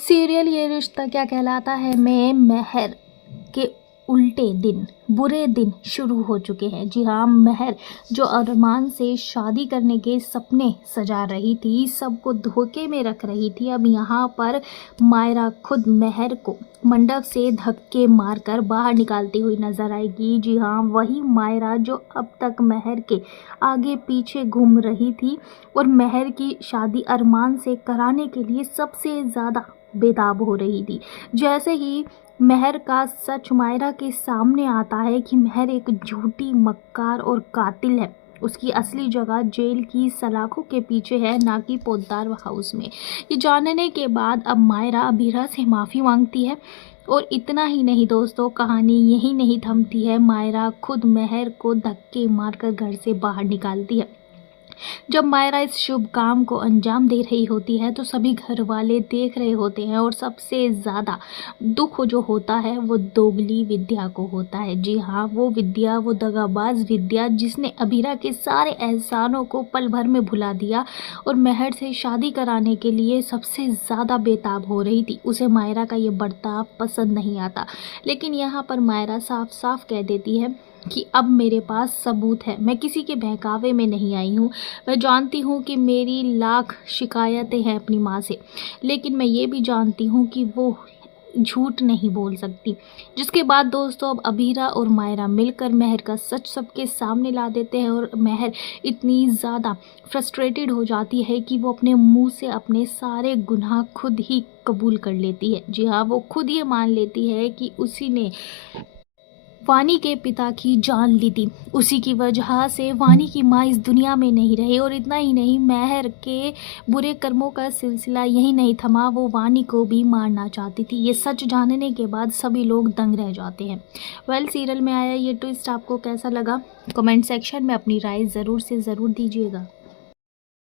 Serial ये रिश्ता क्या कहलाता है में महर के उल्टे दिन, बुरे दिन शुरू हो चुके हैं। जी हाँ, महर जो अरमान से शादी करने के सपने सजा रही थी, सबको धोखे में रख रही थी, अब यहाँ पर मायरा खुद महर को मंडप से धक्के मारकर बाहर निकालती हुई नजर आएगी। जी हाँ, वही मायरा जो अब तक महर के आगे पीछे घूम रही थी और महर की शादी अरमान से कराने के लिए सबसे ज़्यादा बेताब हो रही थी। जैसे ही महर का सच मायरा के सामने आता है कि महर एक झूठी मक्कार और कातिल है, उसकी असली जगह जेल की सलाखों के पीछे है, ना कि पोद्दार हाउस में। ये जानने के बाद अब मायरा अबीरा से माफ़ी मांगती है। और इतना ही नहीं दोस्तों, कहानी यही नहीं थमती है। मायरा खुद महर को धक्के मारकर घर से बाहर निकालती है। जब मायरा इस शुभ काम को अंजाम दे रही होती है तो सभी घर वाले देख रहे होते हैं और सबसे ज़्यादा दुख जो होता है वो दोगली विद्या को होता है। जी हाँ, वो विद्या, वो दगाबाज विद्या जिसने अबीरा के सारे एहसानों को पल भर में भुला दिया और महर से शादी कराने के लिए सबसे ज़्यादा बेताब हो रही थी। उसे मायरा का ये बर्ताव पसंद नहीं आता, लेकिन यहाँ पर मायरा साफ साफ कह देती है कि अब मेरे पास सबूत है, मैं किसी के बहकावे में नहीं आई हूँ। मैं जानती हूँ कि मेरी लाख शिकायतें हैं अपनी माँ से, लेकिन मैं ये भी जानती हूँ कि वो झूठ नहीं बोल सकती। जिसके बाद दोस्तों अब अबीरा और मायरा मिलकर महर का सच सबके सामने ला देते हैं और महर इतनी ज़्यादा फ्रस्ट्रेटेड हो जाती है कि वो अपने मुंह से अपने सारे गुनाह खुद ही कबूल कर लेती है। जी हाँ, वो खुद ये मान लेती है कि उसी ने वानी के पिता की जान ली थी, उसी की वजह से वानी की माँ इस दुनिया में नहीं रही। और इतना ही नहीं, महर के बुरे कर्मों का सिलसिला यही नहीं थमा, वो वानी को भी मारना चाहती थी। ये सच जानने के बाद सभी लोग दंग रह जाते हैं। सीरियल में आया ये ट्विस्ट आपको कैसा लगा? कमेंट सेक्शन में अपनी राय ज़रूर से ज़रूर दीजिएगा।